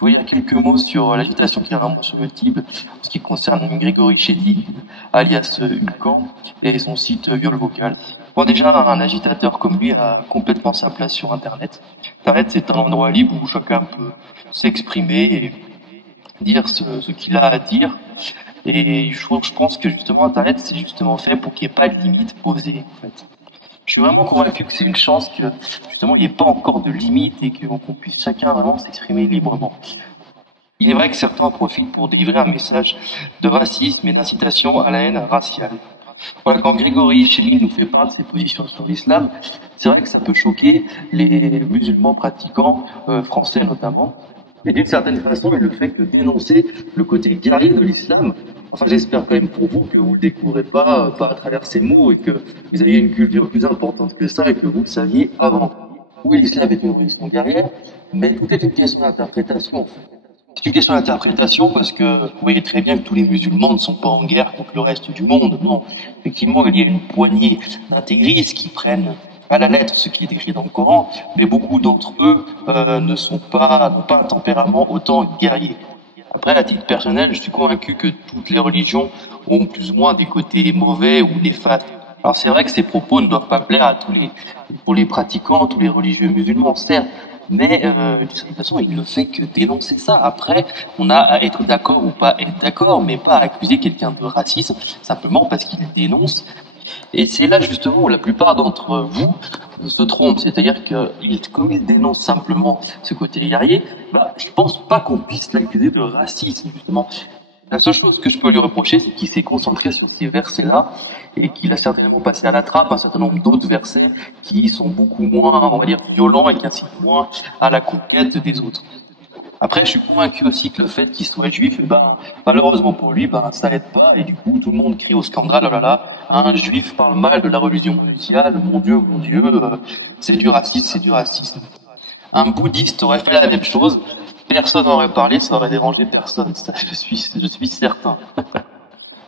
Je voulais dire quelques mots sur l'agitation qui est vraiment sur le Tib, en ce qui concerne Grégory Chédid, alias Hulkan, et son site Viol Vocal. Bon, déjà, un agitateur comme lui a complètement sa place sur Internet. Internet, c'est un endroit libre où chacun peut s'exprimer et dire ce qu'il a à dire. Et je pense que justement, Internet, c'est justement fait pour qu'il n'y ait pas de limites posées, en fait. Je suis vraiment convaincu que c'est une chance que justement il n'y ait pas encore de limites et qu'on puisse chacun vraiment s'exprimer librement. Il est vrai que certains en profitent pour délivrer un message de racisme et d'incitation à la haine raciale. Voilà, quand Grégory Chédid nous fait part de ses positions sur l'islam, c'est vrai que ça peut choquer les musulmans pratiquants, français notamment. Mais d'une certaine façon, il le fait que dénoncer le côté guerrier de l'islam. Enfin, j'espère quand même pour vous que vous ne le découvrez pas à travers ces mots et que vous ayez une culture plus importante que ça et que vous le saviez avant. Oui, l'islam est une religion guerrière, mais tout est une question d'interprétation. C'est une question d'interprétation parce que vous voyez très bien que tous les musulmans ne sont pas en guerre contre le reste du monde. Non, effectivement, il y a une poignée d'intégristes qui prennent à la lettre ce qui est écrit dans le Coran, mais beaucoup d'entre eux n'ont pas un tempérament autant guerrier. Après, à titre personnel, je suis convaincu que toutes les religions ont plus ou moins des côtés mauvais ou néfastes. Alors c'est vrai que ces propos ne doivent pas plaire à pour les pratiquants, tous les religieux musulmans, certes, mais d'une certaine façon, il ne fait que dénoncer ça. Après, on a à être d'accord ou pas être d'accord, mais pas à accuser quelqu'un de racisme simplement parce qu'il dénonce. Et c'est là justement où la plupart d'entre vous se trompent, c'est-à-dire que comme il dénonce simplement ce côté guerrier, bah, je pense pas qu'on puisse l'accuser de racisme justement. La seule chose que je peux lui reprocher, c'est qu'il s'est concentré sur ces versets-là et qu'il a certainement passé à la trappe un certain nombre d'autres versets qui sont beaucoup moins, on va dire, violents et qui incitent moins à la conquête des autres. Après, je suis convaincu aussi que le fait qu'il soit juif, eh ben, malheureusement pour lui, ben, ça aide pas, et du coup, tout le monde crie au scandale, oh là là, un juif parle mal de la religion mondiale, mon Dieu, c'est du racisme, c'est du racisme. Un bouddhiste aurait fait la même chose, personne n'aurait parlé, ça aurait dérangé personne, ça, je suis certain.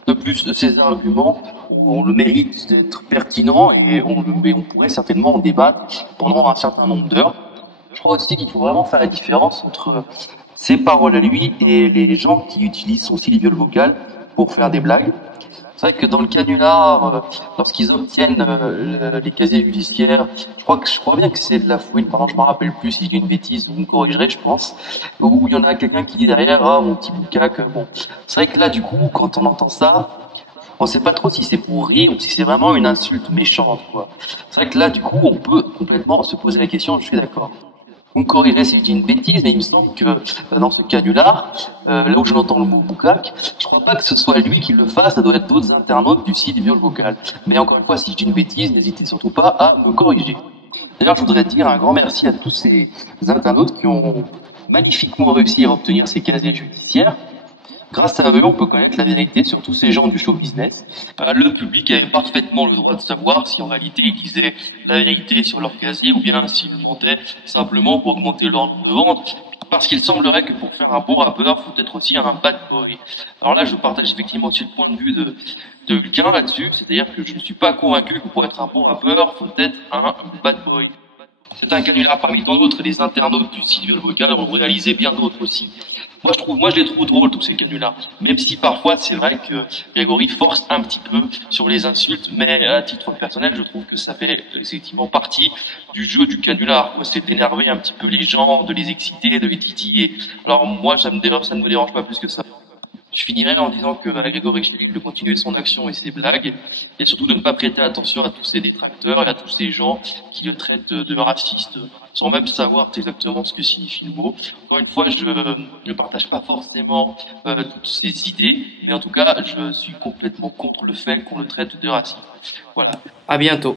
De plus de ces arguments ont le mérite d'être pertinents mais on pourrait certainement en débattre pendant un certain nombre d'heures. Je crois aussi qu'il faut vraiment faire la différence entre ses paroles à lui et les gens qui utilisent son style vocal pour faire des blagues. C'est vrai que dans le canular, lorsqu'ils obtiennent les casiers judiciaires, je crois bien que c'est de la fouine, pardon, je me rappelle plus si j'ai une bêtise, vous me corrigerez, je pense, où il y en a quelqu'un qui dit derrière, ah, mon petit boucac, bon. C'est vrai que là, du coup, quand on entend ça, on sait pas trop si c'est pour rire ou si c'est vraiment une insulte méchante, quoi. C'est vrai que là, du coup, on peut complètement se poser la question, je suis d'accord. Vous me corrigerez si je dis une bêtise, mais il me semble que dans ce canular, là où j'entends le mot boucac, je crois pas que ce soit lui qui le fasse, ça doit être d'autres internautes du site Viol Vocal. Mais encore une fois, si je dis une bêtise, n'hésitez surtout pas à me corriger. D'ailleurs, je voudrais dire un grand merci à tous ces internautes qui ont magnifiquement réussi à obtenir ces casiers judiciaires. Grâce à eux, on peut connaître la vérité sur tous ces gens du show business. Le public avait parfaitement le droit de savoir si en réalité ils disaient la vérité sur leur casier ou bien s'ils mentaient simplement pour augmenter leur nombre de ventes. Parce qu'il semblerait que pour faire un bon rappeur, il faut être aussi un bad boy. Alors là, je partage effectivement aussi le point de vue de Hulkin là-dessus, c'est-à-dire que je ne suis pas convaincu que pour être un bon rappeur, il faut être un bad boy. C'est un canular parmi tant d'autres, et les internautes du site Vocal ont réalisé bien d'autres aussi. Moi, je les trouve drôles, tous ces canulars. Même si parfois, c'est vrai que Grégory force un petit peu sur les insultes, mais à titre personnel, je trouve que ça fait effectivement partie du jeu du canular. C'est d'énerver un petit peu les gens, de les exciter, de les titiller. Alors moi, ça ne me dérange pas plus que ça. Je finirai en disant que à Grégory Chédid de continuer son action et ses blagues, et surtout de ne pas prêter attention à tous ces détracteurs et à tous ces gens qui le traitent de raciste, sans même savoir exactement ce que signifie le mot. Encore une fois, je ne partage pas forcément toutes ces idées, mais en tout cas, je suis complètement contre le fait qu'on le traite de raciste. Voilà. À bientôt.